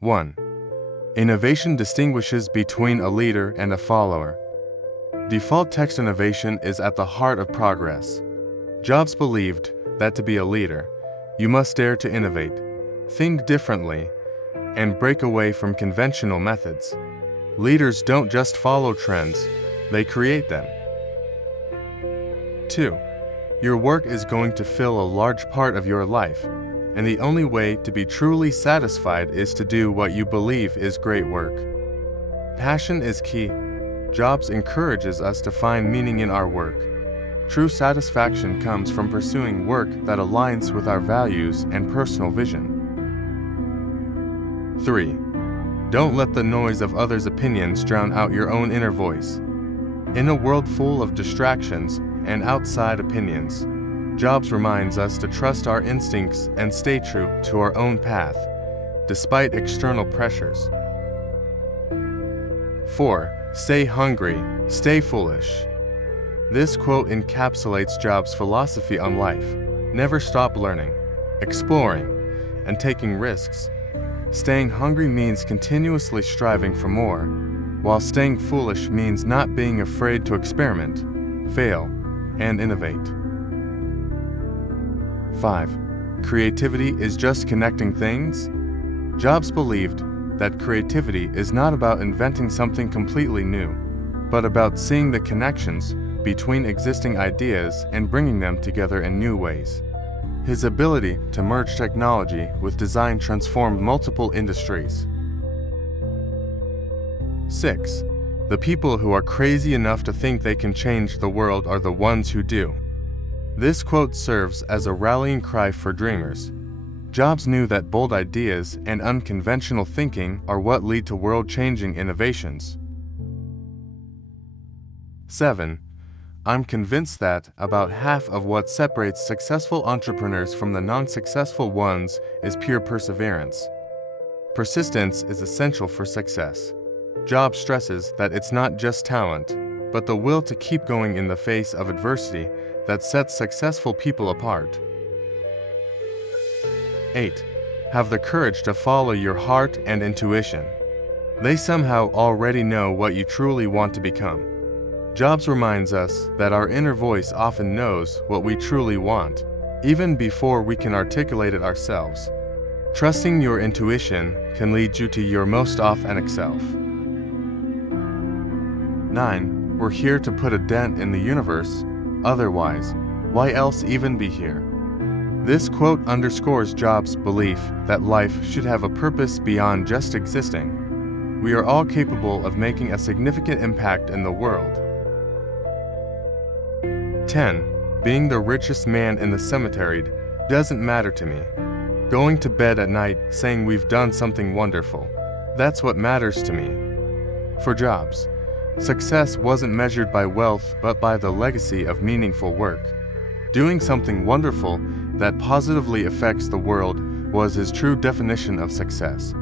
1. Innovation distinguishes between a leader and a follower. Default text innovation is at the heart of progress. Jobs believed that to be a leader, you must dare to innovate, think differently, and break away from conventional methods. Leaders don't just follow trends, they create them. 2. Your work is going to fill a large part of your life, and the only way to be truly satisfied is to do what you believe is great work. Passion is key. Jobs encourages us to find meaning in our work. True satisfaction comes from pursuing work that aligns with our values and personal vision. 3. Don't let the noise of others' opinions drown out your own inner voice. In a world full of distractions and outside opinions, Jobs reminds us to trust our instincts and stay true to our own path, despite external pressures. 4. Stay hungry, stay foolish. This quote encapsulates Jobs' philosophy on life. Never stop learning, exploring, and taking risks. Staying hungry means continuously striving for more, while staying foolish means not being afraid to experiment, fail, and innovate. 5. Creativity is just connecting things? Jobs believed that creativity is not about inventing something completely new, but about seeing the connections between existing ideas and bringing them together in new ways. His ability to merge technology with design transformed multiple industries. 6. The people who are crazy enough to think they can change the world are the ones who do. This quote serves as a rallying cry for dreamers. Jobs knew that bold ideas and unconventional thinking are what lead to world-changing innovations. 7. I'm convinced that about half of what separates successful entrepreneurs from the non-successful ones is pure perseverance. Persistence is essential for success. Jobs stresses that it's not just talent, but the will to keep going in the face of adversity that sets successful people apart. 8. Have the courage to follow your heart and intuition. They somehow already know what you truly want to become. Jobs reminds us that our inner voice often knows what we truly want, even before we can articulate it ourselves. Trusting your intuition can lead you to your most authentic self. 9. We're here to put a dent in the universe. Otherwise, why else even be here? This quote underscores Jobs' belief that life should have a purpose beyond just existing. We are all capable of making a significant impact in the world. 10. Being the richest man in the cemetery doesn't matter to me. Going to bed at night saying we've done something wonderful, that's what matters to me. For Jobs, success wasn't measured by wealth but by the legacy of meaningful work. Doing something wonderful that positively affects the world was his true definition of success.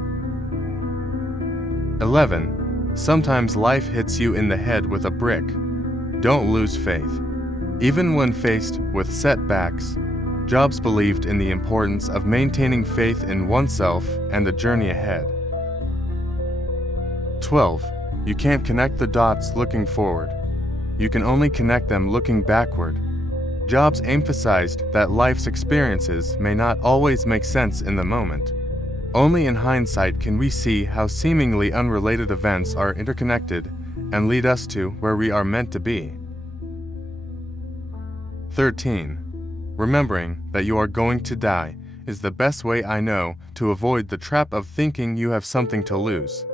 11. Sometimes life hits you in the head with a brick. Don't lose faith. Even when faced with setbacks, Jobs believed in the importance of maintaining faith in oneself and the journey ahead. 12. You can't connect the dots looking forward. You can only connect them looking backward. Jobs emphasized that life's experiences may not always make sense in the moment. Only in hindsight can we see how seemingly unrelated events are interconnected and lead us to where we are meant to be. 13. Remembering that you are going to die is the best way I know to avoid the trap of thinking you have something to lose.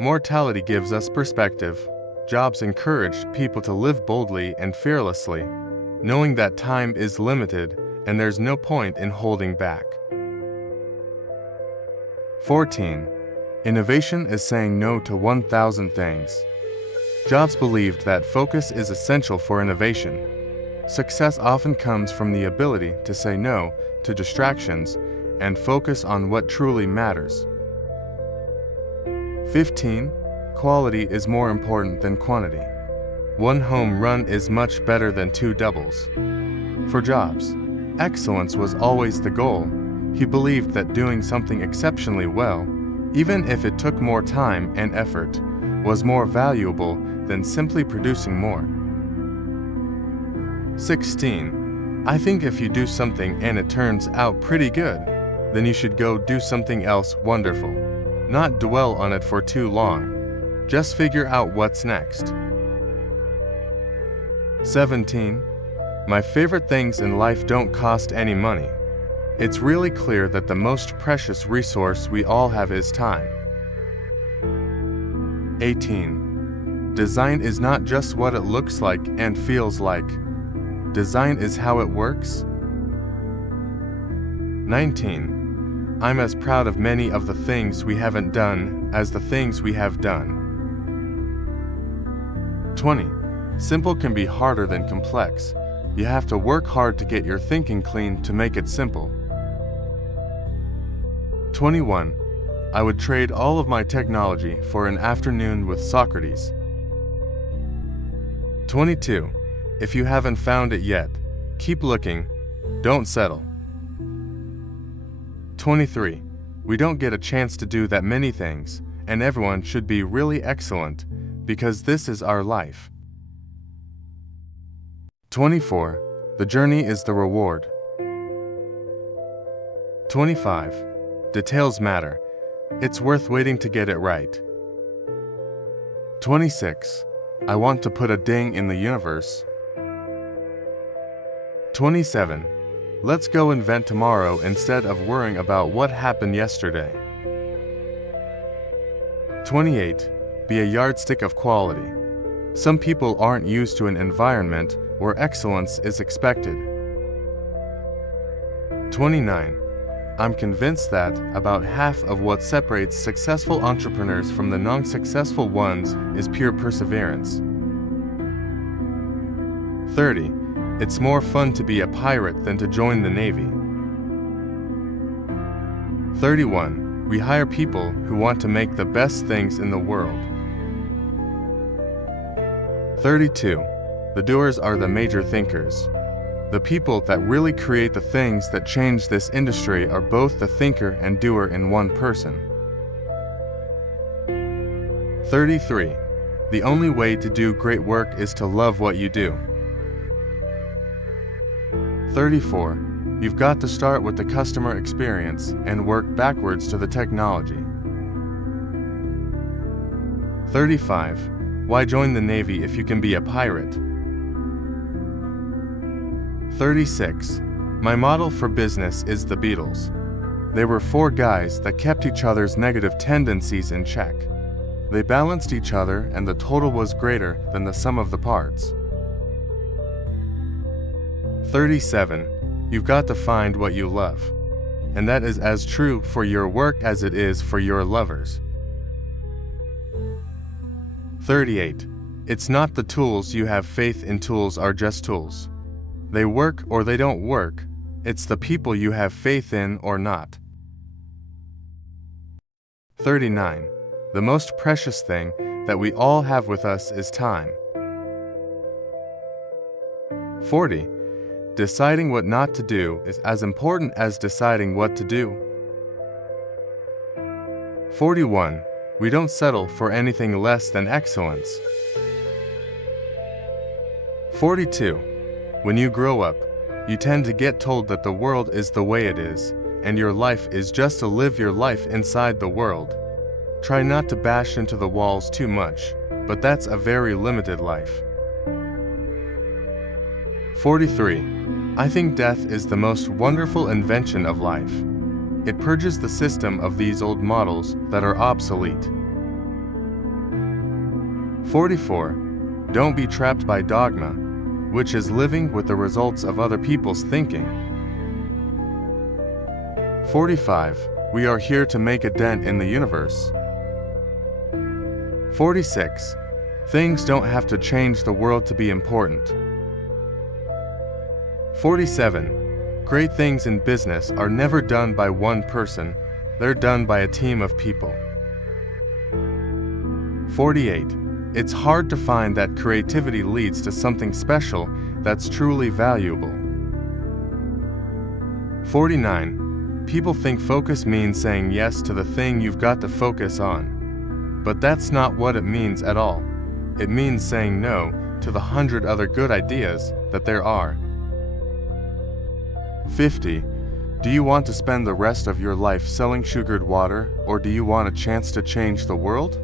Mortality gives us perspective. Jobs encouraged people to live boldly and fearlessly, knowing that time is limited and there's no point in holding back. 14. Innovation is saying no to 1,000 things. Jobs believed that focus is essential for innovation. Success often comes from the ability to say no to distractions and focus on what truly matters. 15. Quality is more important than quantity. One home run is much better than 2 doubles. For Jobs, excellence was always the goal. He believed that doing something exceptionally well, even if it took more time and effort, was more valuable than simply producing more. 16. I think if you do something and it turns out pretty good, then you should go do something else wonderful. Not dwell on it for too long. Just figure out what's next. 17. My favorite things in life don't cost any money. It's really clear that the most precious resource we all have is time. 18. Design is not just what it looks like and feels like. Design is how it works. 19. I'm as proud of many of the things we haven't done as the things we have done. 20. Simple can be harder than complex. You have to work hard to get your thinking clean to make it simple. 21. I would trade all of my technology for an afternoon with Socrates. 22. If you haven't found it yet, keep looking. Don't settle. 23. We don't get a chance to do that many things, and everyone should be really excellent, because this is our life. 24. The journey is the reward. 25. Details matter. It's worth waiting to get it right. 26. I want to put a ding in the universe. 27. Let's go invent tomorrow instead of worrying about what happened yesterday. 28. Be a yardstick of quality. Some people aren't used to an environment where excellence is expected. 29. I'm convinced that about half of what separates successful entrepreneurs from the non-successful ones is pure perseverance. 30. It's more fun to be a pirate than to join the Navy. 31. We hire people who want to make the best things in the world. 32. The doers are the major thinkers. The people that really create the things that change this industry are both the thinker and doer in one person. 33. The only way to do great work is to love what you do. 34. You've got to start with the customer experience and work backwards to the technology. 35. Why join the Navy if you can be a pirate? 36. My model for business is the Beatles. They were four guys that kept each other's negative tendencies in check. They balanced each other and the total was greater than the sum of the parts. 37. You've got to find what you love. And that is as true for your work as it is for your lovers. 38. It's not the tools you have faith in. Tools are just tools. They work or they don't work. It's the people you have faith in or not. 39. The most precious thing that we all have with us is time. 40. Deciding what not to do is as important as deciding what to do. 41. We don't settle for anything less than excellence. 42. When you grow up, you tend to get told that the world is the way it is, and your life is just to live your life inside the world. Try not to bash into the walls too much, but that's a very limited life. 43. I think death is the most wonderful invention of life. It purges the system of these old models that are obsolete. 44. Don't be trapped by dogma, which is living with the results of other people's thinking. 45. We are here to make a dent in the universe. 46. Things don't have to change the world to be important. 47. Great things in business are never done by one person, they're done by a team of people. 48. It's hard to find that creativity leads to something special that's truly valuable. 49. People think focus means saying yes to the thing you've got to focus on. But that's not what it means at all. It means saying no to the 100 other good ideas that there are. 50. Do you want to spend the rest of your life selling sugared water, or do you want a chance to change the world?